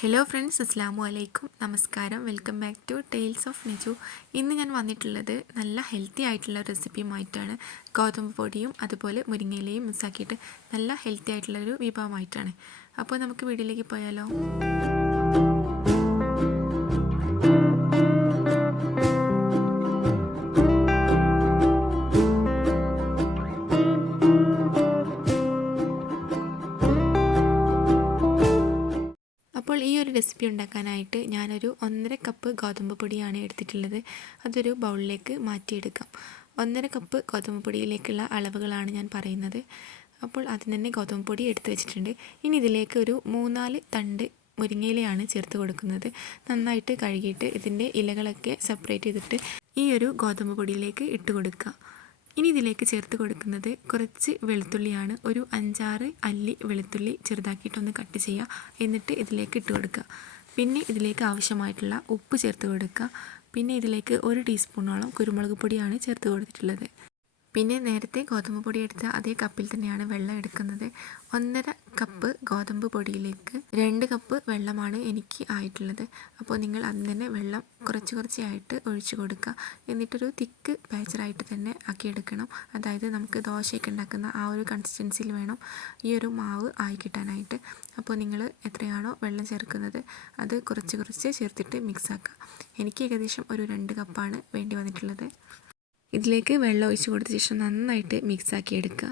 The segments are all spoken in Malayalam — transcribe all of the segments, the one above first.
ഹലോ ഫ്രണ്ട്സ്, അസ്സാമു അലൈക്കും. നമസ്കാരം. Welcome back to tales of Naju. ഇന്ന് ഞാൻ വന്നിട്ടുള്ളത് നല്ല ഹെൽത്തി ആയിട്ടുള്ള റെസിപ്പിയുമായിട്ടാണ്. ഗോതമ്പ് പൊടിയും അതുപോലെ മുരിങ്ങയിലയും മിക്സാക്കിയിട്ട് നല്ല ഹെൽത്തി ആയിട്ടുള്ളൊരു വിഭവമായിട്ടാണ്. അപ്പോൾ നമുക്ക് വീഡിയോയിലേക്ക് പോയാലോ. അപ്പോൾ ഈ ഒരു റെസിപ്പി ഉണ്ടാക്കാനായിട്ട് ഞാനൊരു 1.5 കപ്പ് ഗോതമ്പ് പൊടിയാണ് എടുത്തിട്ടുള്ളത്. അതൊരു ബൗളിലേക്ക് മാറ്റിയെടുക്കാം. 1.5 കപ്പ് ഗോതമ്പ് പൊടിയിലേക്കുള്ള അളവുകളാണ് ഞാൻ പറയുന്നത്. അപ്പോൾ ആദ്യം തന്നെ ഗോതമ്പ് പൊടി എടുത്ത് വെച്ചിട്ടുണ്ട്. ഇനി ഇതിലേക്ക് ഒരു 3-4 തണ്ട് മുരിങ്ങയിലയാണ് ചേർത്ത് കൊടുക്കുന്നത്. നന്നായിട്ട് കഴുകിയിട്ട് ഇതിൻ്റെ ഇലകളൊക്കെ സെപ്പറേറ്റ് ചെയ്തിട്ട് ഈ ഒരു ഗോതമ്പ് പൊടിയിലേക്ക് ഇട്ട് കൊടുക്കുക. ഇനി ഇതിലേക്ക് ചേർത്ത് കൊടുക്കുന്നത് കുറച്ച് വെളുത്തുള്ളിയാണ്. ഒരു 5-6 അല്ലി വെളുത്തുള്ളി ചെറുതാക്കിയിട്ടൊന്ന് കട്ട് ചെയ്യുക. എന്നിട്ട് ഇതിലേക്ക് ഇട്ട് കൊടുക്കുക. പിന്നെ ഇതിലേക്ക് ആവശ്യമായിട്ടുള്ള ഉപ്പ് ചേർത്ത് കൊടുക്കുക. പിന്നെ ഇതിലേക്ക് 1 ടീസ്പൂണോളം കുരുമുളക് പൊടിയാണ് ചേർത്ത് കൊടുത്തിട്ടുള്ളത്. പിന്നെ നേരത്തെ ഗോതമ്പ് പൊടി എടുത്ത അതേ കപ്പിൽ തന്നെയാണ് വെള്ളം എടുക്കുന്നത്. 1.5 കപ്പ് ഗോതമ്പ് പൊടിയിലേക്ക് 2 കപ്പ് വെള്ളമാണ് എനിക്ക് ആയിട്ടുള്ളത്. അപ്പോൾ നിങ്ങൾ അതിന് തന്നെ വെള്ളം കുറച്ചായിട്ട് ഒഴിച്ചു കൊടുക്കുക. എന്നിട്ടൊരു തിക്ക് ബാച്ചറായിട്ട് തന്നെ ആക്കിയെടുക്കണം. അതായത് നമുക്ക് ദോശയൊക്കെ ഉണ്ടാക്കുന്ന ആ ഒരു കൺസിസ്റ്റൻസിയിൽ വേണം ഈ ഒരു മാവ് ആയി കിട്ടാനായിട്ട്. അപ്പോൾ നിങ്ങൾ എത്രയാണോ വെള്ളം ചേർക്കുന്നത് അത് കുറച്ച് ചേർത്തിട്ട് മിക്സാക്കുക. എനിക്ക് ഏകദേശം ഒരു 2 കപ്പാണ് വേണ്ടി വന്നിട്ടുള്ളത്. ഇതിലേക്ക് വെള്ളം ഒഴിച്ച് കൊടുത്ത ശേഷം നന്നായിട്ട് മിക്സാക്കി എടുക്കുക.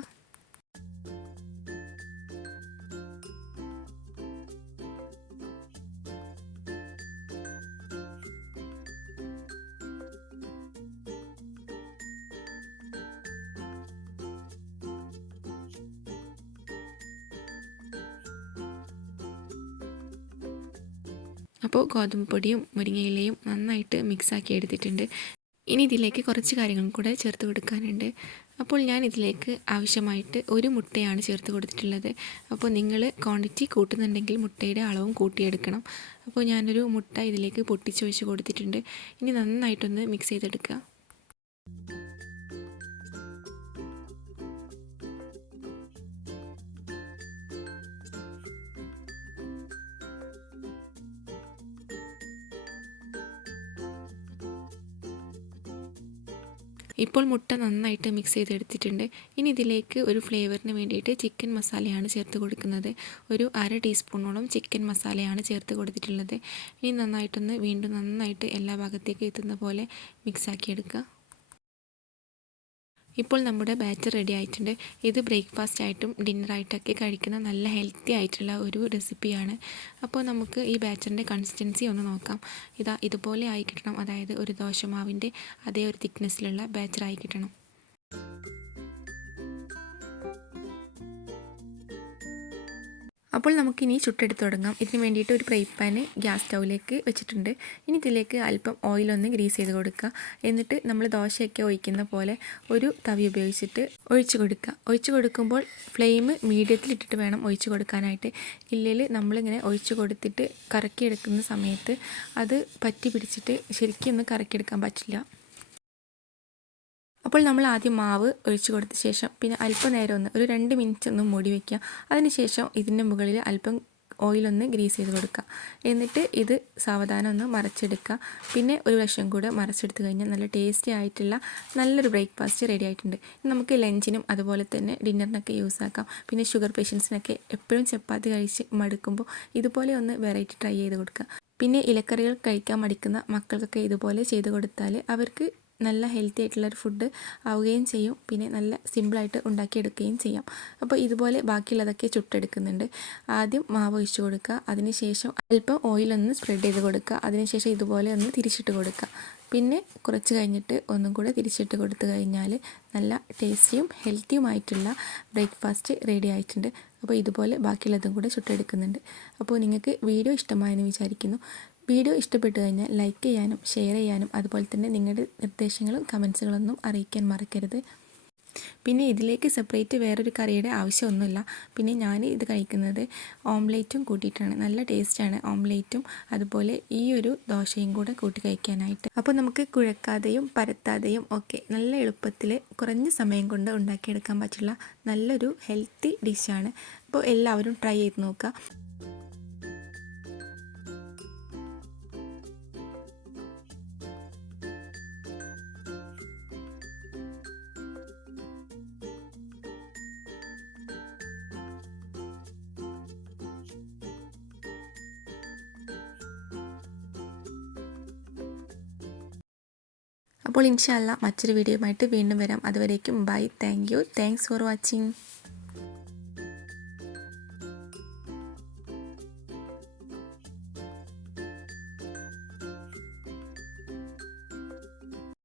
അപ്പോൾ ഗോതമ്പ് പൊടിയും മുരിങ്ങയിലയും നന്നായിട്ട് മിക്സാക്കി എടുത്തിട്ടുണ്ട്. ഇനി ഇതിലേക്ക് കുറച്ച് കാര്യങ്ങൾ കൂടെ ചേർത്ത് കൊടുക്കാനുണ്ട്. അപ്പോൾ ഞാൻ ഇതിലേക്ക് ആവശ്യമായിട്ട് 1 മുട്ടയാണ് ചേർത്ത് കൊടുത്തിട്ടുള്ളത്. അപ്പോൾ നിങ്ങൾ ക്വാണ്ടിറ്റി കൂട്ടുന്നുണ്ടെങ്കിൽ മുട്ടയുടെ അളവും കൂട്ടിയെടുക്കണം. അപ്പോൾ ഞാനൊരു മുട്ട ഇതിലേക്ക് പൊട്ടിച്ചൊഴിച്ച് കൊടുത്തിട്ടുണ്ട്. ഇനി നന്നായിട്ടൊന്ന് മിക്സ് ചെയ്തെടുക്കുക. ഇപ്പോൾ മുട്ട നന്നായിട്ട് മിക്സ് ചെയ്തെടുത്തിട്ടുണ്ട്. ഇനി ഇതിലേക്ക് ഒരു ഫ്ലേവറിന് വേണ്ടിയിട്ട് ചിക്കൻ മസാലയാണ് ചേർത്ത് കൊടുക്കുന്നത്. ഒരു 1/2 ടീസ്പൂണോളം ചിക്കൻ മസാലയാണ് ചേർത്ത് കൊടുത്തിട്ടുള്ളത്. ഇനി വീണ്ടും നന്നായിട്ട് എല്ലാ ഭാഗത്തേക്കും എത്തുന്ന പോലെ മിക്സാക്കിയെടുക്കുക. ഇപ്പോൾ നമ്മുടെ ബാറ്റർ റെഡി ആയിട്ടുണ്ട്. ഇത് ബ്രേക്ക്ഫാസ്റ്റ് ആയിട്ടും ഡിന്നറായിട്ടൊക്കെ കഴിക്കുന്ന നല്ല ഹെൽത്തി ആയിട്ടുള്ള ഒരു റെസിപ്പിയാണ്. അപ്പോൾ നമുക്ക് ഈ ബാറ്ററിൻ്റെ കൺസിസ്റ്റൻസി ഒന്ന് നോക്കാം. ഇതുപോലെ ആയി കിട്ടണം. അതായത് ഒരു ദോശമാവിൻ്റെ അതേ ഒരു തിക്നെസ്സിലുള്ള ബാറ്ററായി കിട്ടണം. അപ്പോൾ നമുക്കിനി ചുട്ടെടുത്ത് തുടങ്ങാം. ഇതിന് വേണ്ടിയിട്ട് ഒരു ഫ്രൈ പാന് ഗ്യാസ് സ്റ്റൗവിലേക്ക് വെച്ചിട്ടുണ്ട്. ഇനി ഇതിലേക്ക് അല്പം ഓയിലൊന്ന് ഗ്രീസ് ചെയ്ത് കൊടുക്കുക. എന്നിട്ട് നമ്മൾ ദോശയൊക്കെ ഒഴിക്കുന്ന പോലെ ഒരു തവി ഉപയോഗിച്ചിട്ട് ഒഴിച്ച് കൊടുക്കുക. ഒഴിച്ച് കൊടുക്കുമ്പോൾ ഫ്ലെയിം മീഡിയത്തിലിട്ടിട്ട് വേണം ഒഴിച്ച് കൊടുക്കാനായിട്ട്. ഇല്ലെങ്കിൽ നമ്മളിങ്ങനെ ഒഴിച്ച് കൊടുത്തിട്ട് കറക്കിയെടുക്കുന്ന സമയത്ത് അത് പറ്റി പിടിച്ചിട്ട് ശരിക്കും ഒന്ന് കറക്കിയെടുക്കാൻ പറ്റില്ല. അപ്പോൾ നമ്മൾ ആദ്യം മാവ് ഒഴിച്ച് കൊടുത്ത ശേഷം പിന്നെ അല്പനേരം ഒരു 2 മിനിറ്റ് ഒന്ന് മൂടി വയ്ക്കുക. അതിനുശേഷം ഇതിൻ്റെ മുകളിൽ അല്പം ഓയിലൊന്ന് ഗ്രീസ് ചെയ്ത് കൊടുക്കുക. എന്നിട്ട് ഇത് സാവധാനം ഒന്ന് മറച്ചെടുക്കുക. പിന്നെ ഒരു വശം കൂടെ മറച്ചെടുത്ത് കഴിഞ്ഞാൽ നല്ല ടേസ്റ്റി ആയിട്ടുള്ള നല്ലൊരു ബ്രേക്ക്ഫാസ്റ്റ് റെഡി ആയിട്ടുണ്ട്. നമുക്ക് ലഞ്ചിനും അതുപോലെ തന്നെ ഡിന്നറിനൊക്കെ യൂസ് ആക്കാം. പിന്നെ ഷുഗർ പേഷ്യൻസിനൊക്കെ എപ്പോഴും ചപ്പാത്തി കഴിച്ച് മടുക്കുമ്പോൾ ഇതുപോലെ ഒന്ന് വെറൈറ്റി ട്രൈ ചെയ്ത് കൊടുക്കുക. പിന്നെ ഇലക്കറികൾ കഴിക്കാൻ മടിക്കുന്ന മക്കൾക്കൊക്കെ ഇതുപോലെ ചെയ്ത് കൊടുത്താൽ അവർക്ക് നല്ല ഹെൽത്തി ആയിട്ടുള്ളൊരു ഫുഡ് ആവുകയും ചെയ്യും. പിന്നെ നല്ല സിമ്പിളായിട്ട് ഉണ്ടാക്കിയെടുക്കുകയും ചെയ്യാം. അപ്പോൾ ഇതുപോലെ ബാക്കിയുള്ളതൊക്കെ ചുട്ടെടുക്കുന്നുണ്ട്. ആദ്യം മാവ് ഒഴിച്ച് കൊടുക്കുക. അതിനുശേഷം അല്പം ഓയിലൊന്ന് സ്പ്രെഡ് ചെയ്ത് കൊടുക്കുക. അതിനുശേഷം ഇതുപോലെ ഒന്ന് തിരിച്ചിട്ട് കൊടുക്കുക. പിന്നെ കുറച്ച് കഴിഞ്ഞിട്ട് ഒന്നും കൂടെ തിരിച്ചിട്ട് കൊടുത്തു കഴിഞ്ഞാൽ നല്ല ടേസ്റ്റിയും ഹെൽത്തിയുമായിട്ടുള്ള ബ്രേക്ക്ഫാസ്റ്റ് റെഡി ആയിട്ടുണ്ട്. അപ്പോൾ ഇതുപോലെ ബാക്കിയുള്ളതും കൂടെ ചുട്ടെടുക്കുന്നുണ്ട്. അപ്പോൾ നിങ്ങൾക്ക് വീഡിയോ ഇഷ്ടമായെന്ന് വിചാരിക്കുന്നു. വീഡിയോ ഇഷ്ടപ്പെട്ടു കഴിഞ്ഞാൽ ലൈക്ക് ചെയ്യാനും ഷെയർ ചെയ്യാനും അതുപോലെ തന്നെ നിങ്ങളുടെ നിർദ്ദേശങ്ങളും കമൻസുകളൊന്നും അറിയിക്കാൻ മറക്കരുത്. പിന്നെ ഇതിലേക്ക് സെപ്പറേറ്റ് വേറൊരു കറിയുടെ ആവശ്യമൊന്നുമില്ല. പിന്നെ ഞാൻ ഇത് കഴിക്കുന്നത് ഓംലേറ്റും കൂട്ടിയിട്ടാണ്. നല്ല ടേസ്റ്റാണ് ഓംലേറ്റും അതുപോലെ ഈ ഒരു ദോശയും കൂടെ കൂട്ടി കഴിക്കാനായിട്ട്. അപ്പോൾ നമുക്ക് കുഴക്കാതെയും പരത്താതെയും ഒക്കെ നല്ല എളുപ്പത്തിൽ കുറഞ്ഞ സമയം കൊണ്ട് ഉണ്ടാക്കിയെടുക്കാൻ പറ്റുള്ള നല്ലൊരു ഹെൽത്തി ഡിഷാണ്. അപ്പോൾ എല്ലാവരും ട്രൈ ചെയ്ത് നോക്കുക. അപ്പോൾ ഇൻഷാ അല്ലാ മറ്റൊരു വീഡിയോയുമായിട്ട് വീണ്ടും വരാം. അതുവരേക്കും ബൈ. Thanks for watching.